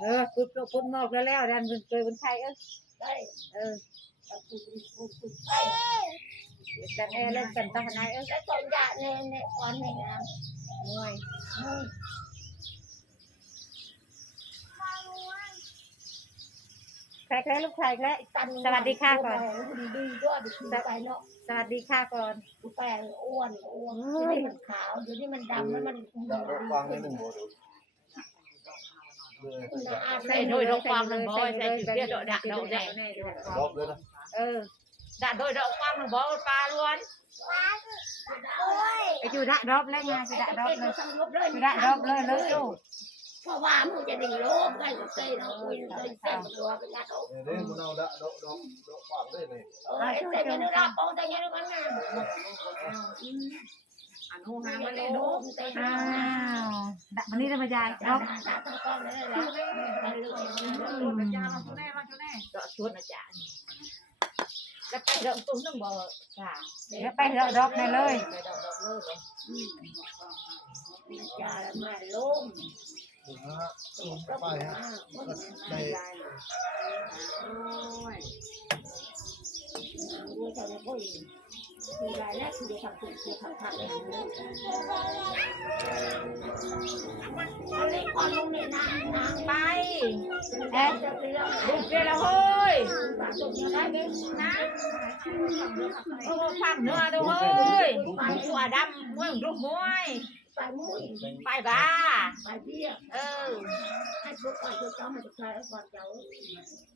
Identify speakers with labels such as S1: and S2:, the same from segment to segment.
S1: เออพุดพุดนอกแล้วแล้วดันเป็นเกยเป็นไข่เออ
S2: ได้
S1: เออ
S2: กับผู้ผู้ผู้ไป
S1: ดันแอร์เล่นกันตาไหนเออ
S2: แล้วตอนยาเนี่ยเนี่ยก่อนเนี่ยนะ
S1: มวยใครใครลูกชายแคร
S2: ตัน
S1: สวัสดีค่ะก่อน
S2: ดีด้วยไปเนาะ
S1: สวัสดีค่ะก่อน
S2: แปลงอ้วนอ้วนเดี๋ยวนี้มันขาวเดี๋ยวนี้มันดำแล้วมัน
S3: ดาวรถฟังนิดหนึ่งโมดู
S2: ใส่
S1: ใส่
S2: ห
S1: โด
S2: น่วยย
S1: ล
S2: ล
S1: ง
S2: ง
S1: ควา
S2: ความม
S1: เล
S2: ล
S1: ย
S2: ง
S1: ใส่
S2: บ่อย
S1: เล
S2: ใส่
S1: ย
S2: จุด
S1: ใส่
S2: เดียว
S1: โด
S2: โด
S1: ด
S2: ด
S1: ดั
S2: ดั
S1: ก
S2: ก
S1: โด
S2: โด
S1: ด
S2: ด
S1: แด
S2: แด
S1: ง
S2: ง
S3: รอบเลยนะ
S1: เออ
S2: ดักโดยดอกความลงบ่ปลาล้วน
S1: ไอจูดะรอบเลยไงจูดะรอบเลย
S2: ทั้งลบเลย
S1: จูดะรอบเลยเลยจู
S2: เพราะว่ามึงจะได้โลบได้ก็เซ่เราคุยเลยเซ่ตัวเป็นนัดโอ้
S3: เดี๋ยวมันเอาดะดอกดอกดอกปากได้เลย
S2: เอ้ยเซ่จะได้รับโป้แต่ยังไม่งาน
S1: อันหูหา
S2: ทำ
S1: มา
S2: มา
S1: เล
S2: เลยย
S1: นู
S2: นูเซ่
S1: อ้าวดะวันนี้จะมายายร
S2: รั
S1: อ
S2: บบรับต้องก้อนเลยแหละไปเลย
S1: ยาเราชุแน่เราชุแน่
S2: ก็ชวนอาจารย์แล้วไปเริ่มต้นต้องบอกค่ะ
S1: เดี๋ยวไปรอบรอบในเลย
S2: ไปดอกดอกเลยจะมาล้ม
S3: นะฮะไปฮะได้
S2: นี่เขาจะพูดคือรายแรกคือทำถูกคือทำผักเอาเล็กก่อนลงเนี่ยนางนาง
S1: ไป
S2: เอ๊ะจะเรื่อง
S1: บุกเดี๋ยวละเฮ้ย
S2: ปากตรงนี้ได้ไหมนะ
S1: โอ้ฟังเนื้อดูเฮ้ยหัวดำเมืองลูกมวย
S2: ไปมุ้ย
S1: ไปบ้า
S2: ไปเบี้ย
S1: เออ
S2: ให้พวกก่อนพวกเจ้าให้พวกชายก่อนเจ้า
S1: ก่อนเจ้ากับกันหมอนก่อนเจ้า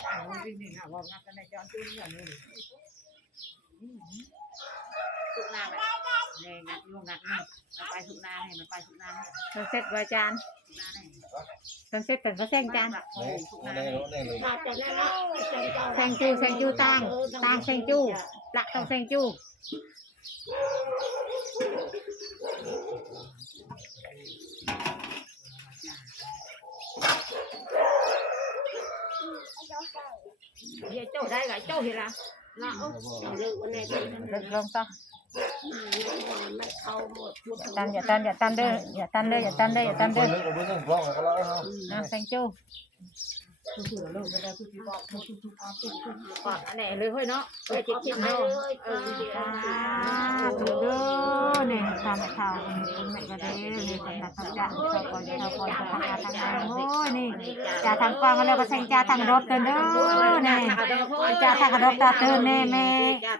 S1: อไก่ไงนเลยไงล้วน
S3: ดะด้วยดะ
S1: เขากินลูกยาต้องว่ากับพูดมาไงที่เขานร้านเออ
S2: เขา
S1: ใน
S2: ใน
S1: ร้า
S2: ร้านน
S1: แล้
S2: แล้ววชุดวเออจริงเหรอ
S1: เนี่ยตัดแล้ว
S4: สุนาไหมเนี่ยงัดลูกงัดนี่มันไปสุนาเนี่มันไปสุนาเนี่ย
S1: เพิ่นเสร็จไว้จาน
S4: สุนาเนี่ย
S1: เพิ่นเสร็จแต่ก็แซงจาน
S4: โอ้
S3: นี่
S4: สุ
S3: มา
S4: นา
S3: ได้
S4: เนี่ย
S3: รถได้เลย
S2: มาจากนั้นแซ
S1: งจูแซงจูตางตางแซงจูปลักต้องแซงจู
S4: เดี๋ยวเจ้าได้ไงเจ้าเห็นละละ
S2: เอาเลิกวันไหนเป็น
S1: เลิกลงต่อ
S2: ไม่เข้าหมดพูด
S1: ตันอย่าตันอย่าตันเด้ออย่าตันเด้ออย่าตันเด้ออย่าตัน
S3: เดิ
S1: เด้
S3: น
S1: อ
S3: เลิกกับเพื่อนร้องกันแล้วเนาะ
S1: นะแซงจู
S4: ก่อนอันไหนเลยเฮ้ยเนาะ
S2: ไปจิตคิดเลยเออ
S1: อ่าถูกเด้อเนี่ยตามข่าวคุณแม่ก็ได้เลยกันนะเขาจะเขาก่อนจะเขาก่อนจะทำงานทำงานโอ้ยนี่จะทำกวางกันแล้วก็แซงจ้าทางรถเด้อเด้อเนี่ยจ้าทางรถตาเตือนแน่แม่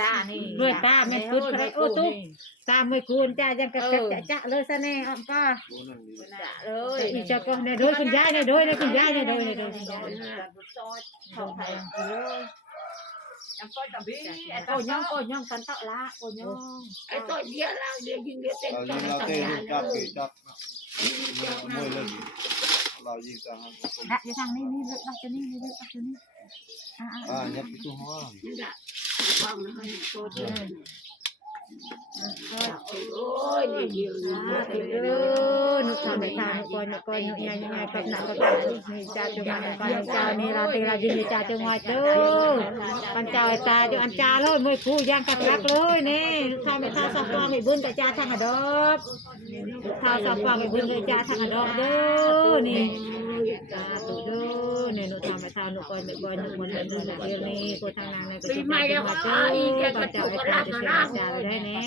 S4: จ้านี่
S1: ด้วยป้าแม่พุดอะไรโอ้ตุ๊กตามไม่กูนจ้ายังกระกระจะจะเลยซะแน่อะป้า
S4: จ้าเลย
S1: อีเจ้าก็เนี่ยด้วยคุณยายเนี่ยด้วยเนี่ยคุณยายเนี่ยด้วยเนี่ยด้วยคุณยาย
S4: ซอยทองไทยเลยยังก้อยกับบี้ไอ้
S1: โอ้
S4: โต้
S1: ย่
S4: ย่
S1: อ
S4: องง
S1: โอ้ย่องกันเตาะละโอ้ย่อง
S2: ไอ้ ตัวเดียวเราเดียวยิงเดียวเต็ม
S3: เรา
S2: ใจ
S3: ยิงเรา
S2: สัญ
S3: เตะ
S2: ญา
S3: จับ
S2: เล
S3: เตะ
S2: ย
S3: จับมวยเลยเรายิงทางคน
S1: ละอยู่ทางนี้นี่เลือกลักจะนี่นี่เลือกลักจะนี่อ่า
S3: อ่ายับไปตู้ห้อง
S2: นี่แหละฟังนะให้ตัวเดียว
S1: อ่า
S2: โอ้ยนี่เดียวนี่
S1: อ่า
S2: เดี
S1: เด้
S2: ยว
S1: อนุทำไปทางก่อนก่อนอยู่ยังกับหนักกับนี่จ้าจังหวัดก่อนจ้านี่เราตีเรายืนจ้าจังหวัดเด้อปันจ้าตาอยู่อันจ้าเลยมวยคู่ย่างกัดรักเลยนี่ทำไปทาสองฟองให้บุญกับจ้าทางอดอบทางสองฟองให้บุญกับจ้าทางอดอบเด้อนี่สาธุเด้อ ในนุธรรมทานหนูก่อนหนูก่อนหนูกรนุกรนุกรนี้กูทำงางในกู
S2: ปีใหม่แล้วก็อีกแค่กระจุกกระลานะ
S1: จ่าได้เนี่ย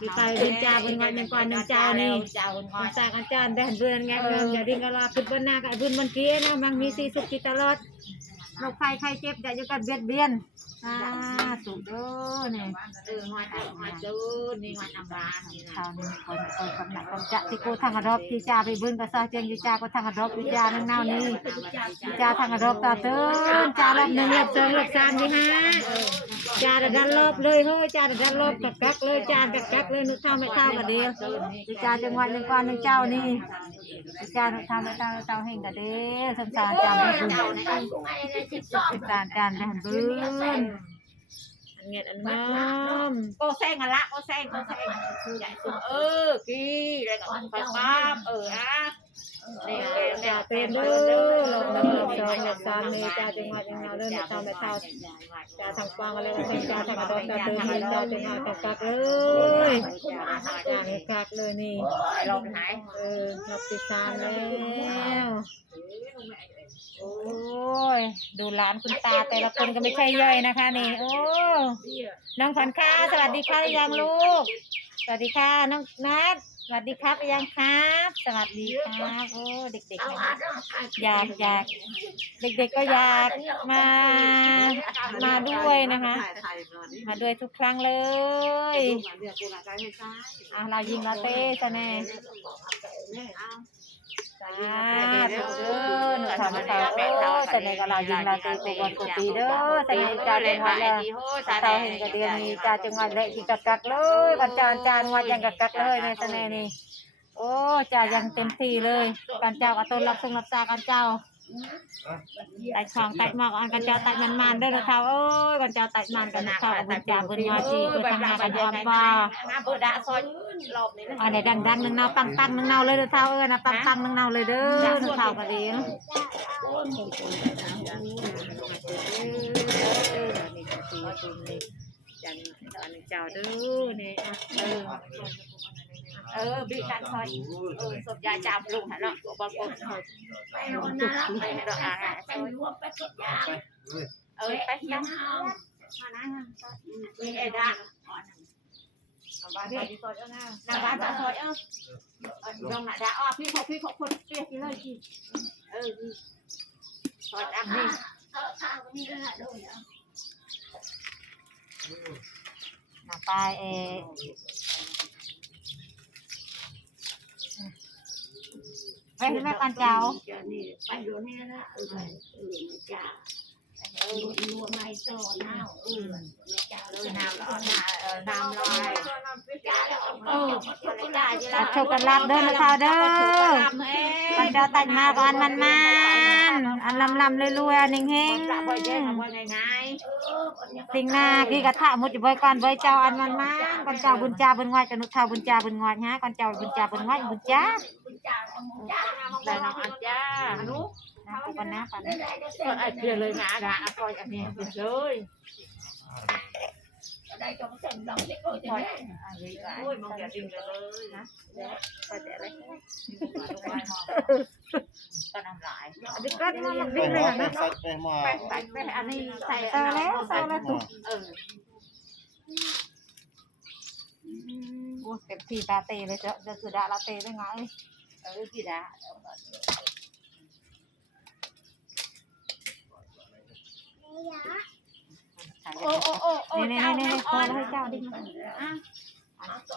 S1: ปีไปเป็นจ่าเป็นวันเป็นก่อนหนึ่งจ่านี่
S4: จ้าวัน
S1: มันสร้างอาจารย์ได้เบื่อไงเงินอย่าดิ้งกะลาขึ้นบนหน้ากับบุญมันเกี้ยนะมันมีสีสุขกิตลอดโรคภัยไข้เจ็บอย่าอยู่กันเบียดเบียน สาธุเด้อเนี่ย
S4: เออหอยเออหอยจูนนี่หอยน้ำบานนี่นะ
S1: ชาวนี้คนคนกำหนักกำจะที่กูทางอรบที่จ่าไปบึ้นก็ซาเจียงอยู่จ่าก็ทางอรบอยู่จ่านั่งเน่านี่จ่าทางอรบต่อเตินจ่ารอบหนึ่งรอบสองรอบสามที่ห้าจ่าดันรอบเลยเฮ้ยจ่าดันรอบกักกักเลยจ่ากักกักเลยนุเท่าไม่เท่ากันเดียวจ่าจังหวัดหนึ่งก้อนหนึ่งเจ้านี่จ่านุเท่าไม่เท่าเจ้าเฮงกันเดียวสงสารจ่าไม่บึ้น
S2: เจ้าในอันกูไอ้ในสิบสอง
S1: สงสารจ่าไม่บึ้น อันเงียอันงาม
S4: โกแซงกันละโกแซงโกแซงคือใหญ่สุดเออกี่อะไรก่อนปั๊บเออฮะนี่
S1: จ่าเป็นเด้อรอบหนึ่งรอบสองรอบสามนี่จ่าจังหวัดยังเงาเด้อนุเท่าไม่เท่าจ่าทางฟังอะไรก็เป็นจ่าทางกระดองจ่าเตือนเลยจ่าจะมากักกักเลยจ่าให้กักเลยนี่
S4: ลองหาย
S1: เออรอบที่สามแล้ว โอ้ยดูหลานคุณตาแต่ละคนก็ไม่ใช่ย่อยนะคะ นี่ โอ้น้องขวัญค่าสวัสดีค่ะหรือยังลูก สวัสดีค่ะน้องนัทสวัสดีครับหรือยังครับ สวัสดีครับโอ้เด็กๆ
S2: อา
S1: นะคะอยากอยากเด็กๆก็อยากมามาด้วยนะคะ มาด้วยทุกครั้งเลยอะเรายิงลาเต้ซะแน่จ้า อหนูทำมาต่อโอ้ซะแน่ก็เรายิงลาเต้กูบอลกูตีเด้อซะแน่จ้าจังหวัดละเตาเห็นกระเดียนนี่จ้าจังหวัดละที่กักกักเลยกันจานจานวัดยังกักกักเลยในซะแน่นี่โอ้จ้ายังเต็มที่เลยกันเจ้ากับต้นรับทรงรับซากันเจ้า ไต่ของไต่หมอกอันกันเจ้าไต่มันมันเด้อนะเขาเอ้ยกันเจ้าไต่มันกันนะเขาอาบุญจ่าบุญมาจีเพื่อทำงานกันยอมฟ้า
S4: เปิดดาซอยรอบนี้
S1: อันไหนดังดังหนึ่งเนาปังปังหนึ่งเนาเลยเด้อเท่าเอ้ยนะปังปังหนึ่งเนาเลยเด้อเท่ากันดีเจ้าเด้อนี่เออ
S4: เออบีกันซอยเออสมยาจามลุงหันเนาะบางคน
S2: ไปโน่นนะไปโน่นนะไปรวมไปสุดยา
S4: เออไปยัง
S2: เอา
S4: มีเอ็ดะบ้านที่ซอยเออนาบ้านบ้านซอยเออลงหน้าดาอ้อพี่ขอพี่ขอคนเปียกเลยพี่เออซอยอันนี้
S2: เออทางนี้ละโดย
S1: นะไปเอไป แม่ปันเจ้า
S2: นี่ไปโดนนี่ละเออเออจ้า เออรัวไม่ต่อเน่าเออจ้าเล
S4: เออย
S2: น้ำ
S4: น้ำละเออน้ำลอย
S2: จ้าแล้ว
S4: เออได้จี
S1: ขอโชคกันรับเด้อนะเท่าเด้อกันเจ้าแต่งมาก่อนมันมันอันลำลำรวยๆนิ่งเฮง
S4: จะบ่อยยังบ่อยง่าย
S1: สิ่งหน้ากี่กระทะมุดจะบ่อยก่อนบ่อยเจ้าอันมันมาก่อนเจ้าบุญจ่าบุญงอยกันนุเท่าบุญจ่าบุญงอยฮะก่อนเจ้าบุญจ่าบุญงอยบุญจ่า
S4: ได้น้องอาจารย์
S1: นะ กูกันนะปัน
S4: ก็ไอ้เพียเลยงาดาซอยอันนี้เลย
S2: ได้จงเส้นดอกที่โอ้ย
S4: ซอยโอ้ยมองอย่าดึงเลยนะก็แต่อะไรก็น้ำลาย
S1: ดิก็มัน
S3: ไป
S1: วิ่งเลย
S3: หา
S1: นะ
S3: ไปซัดไปมา
S4: ไปไปไปอันนี้ใส่
S1: เซาแล้วเซาแล้วตุ๊ก
S4: เออ
S1: โอ้เต็มที่ตาเตเลยเจ้าจะสุดาลาเตเลยไง
S4: เออกี่ดา
S1: โอ้โอ้โอ้โอ้นี่นี่นี่พอแล้วให้เจ้าดิมาอะ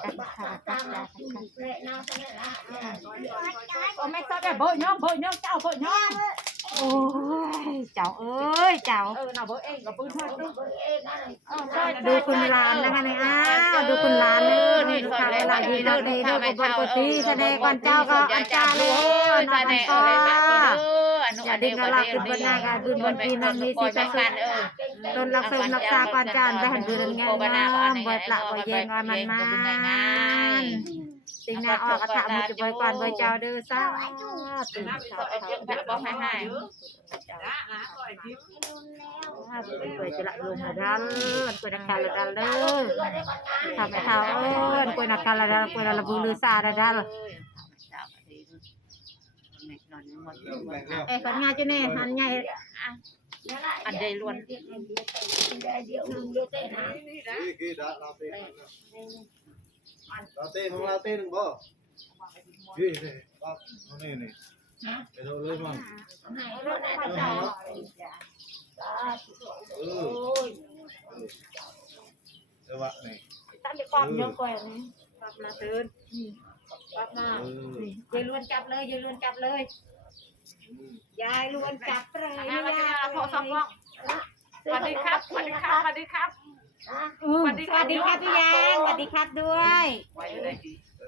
S1: กันค่ะกันจ้า
S4: โอ้ไม่ซอยแบบเบยน้องเบยน้องเจ้าเบยน้อง
S1: โอ้ยเจ้าเอ้ยเจ้า
S4: เออน่ะเบยเองกับปืนทอดดู
S1: ดูคุณหลานนะคะนี่อ้าวดูคุณหลานเลยนี่ลูกค้าเวลายืนเราเตดูบนกตีแสดงก่อนเจ้าก็อันจ้าเลยนอนก็อย่าดึงกระลาขึ้นบนหน้ากาขึ้นบนปีนังมีสิกระสุนต้นรักสมรักษาปานจานไปหันดูดังงามบ่อยปละบ่อยเยงอ่อนมันมัน สิ่งนาออกกระถามุดบ่อยก่อนบ่อยเจ้าเด้อซ่าตื่นเช้าเช้า
S4: บอกให้ให้
S1: เปิดจะละลงละดัลเปิดนักการละดัลเด้อทำให้เท้าเอิ้นเปิดนักการละดัลเปิดละบูลือซาละดัลเอ้ปัญญาจะเนี่ยหันใหญ่
S4: อันใดล้วน
S3: ลาเต้ของลาเต้หนึ่งบ่นี่นี่บ่นี่นี่ไปดูเลยมั้ง
S2: เออเดี๋ยววะนี่ตั้ง
S3: แต่ค
S2: วามเยอะกว่านี้
S1: ปั๊บมาเตือนปั๊บมาเยายล้วนจับเลยเยายล้วนจับเลย ยายล้วนจับเลยยาย
S4: พอสองกล้งสวัสดีครับสวัสดีครับสวัสดีครับ
S1: อืมสวัสดีครับพี่ยังสวัสดีครับด้วย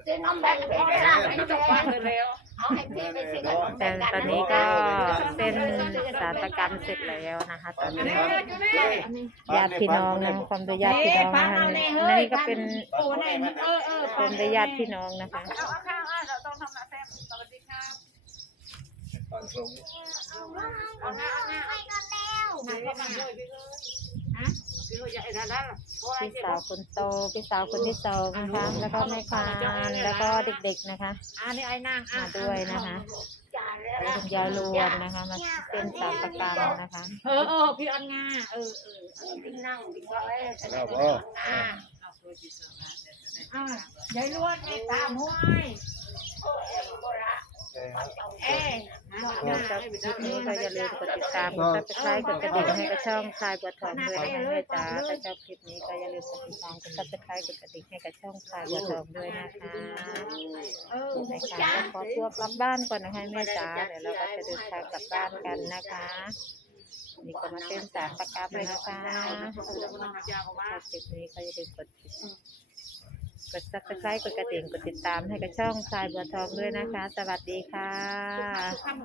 S2: ซื้อนมแบงค์ไปได้ละไม่แพง
S4: เร็ว
S2: เอาให้พี่ไปซื้อขนม
S1: แต่ตอนนี้ก็เส้นสารประกันเสร็จแล้วนะคะตอนนี้ญาติพี่น้องนะความโดยญาติพี่น้องนะคะนี่ก็เป็น
S3: โอ้ไหน
S4: เออเออ
S1: เป็นโดยญาติพี่น้องนะคะ
S4: เอาเอาข้างอะเราต้องทำหน้าแซมสวัสดีครับ
S3: ปั่นตรง
S4: เอาหน้าเอาหน้าเอาหน้าก็มาเลย พี่เลยฮะพี่เลยอย่าไอ้นั่นนั่น
S1: พี่สาวคนโตพี่สาวคนที่สองนะคะแล้วก็แม่ควานแล้วก็เด็กๆนะคะ
S4: อันนี้ไอ้นาง
S1: มาด้วยนะคะ
S2: จ่าแล้ว
S1: แล้วคุณยายลวนนะคะมาเส้นสารประกันนะคะ
S4: เออเออพี่อันงาเออเออ
S2: ดิ้งนั่งดิ้งว่าเอ้ย
S3: แล้วก็
S4: อ่าอ่ายายล้วนในตามห้วย
S3: แก ครับ
S4: เอ๊ะ
S1: ก็ชอบคลิปนี้ก็อย่าลืมกดติดตามกดซับสไครต์กดกระดิ่งให้กับช่องคลายบัวทองด้วยนะคะแม่จ๋าถ้าชอบคลิปนี้ก็อย่าลืมกดติดตามกดซับสไครต์กดกระดิ่งให้กับช่องคลายบัวทองด้วยนะคะ
S4: เออ
S1: ในการขอตัวกลับบ้านก่อนนะคะแม่จ๋าเดี๋ยวเราก็จะเดินทางกลับบ้านกันนะคะนี่ก็มาเต้นสารประกับเลยนะคะชอบคลิปนี้ก็อย่าลืมกดติด กดซับสไครต์กดกระดิ่งกดติดตามให้กับช่องทรายบัวทองด้วยนะคะ สวัสดีค่ะ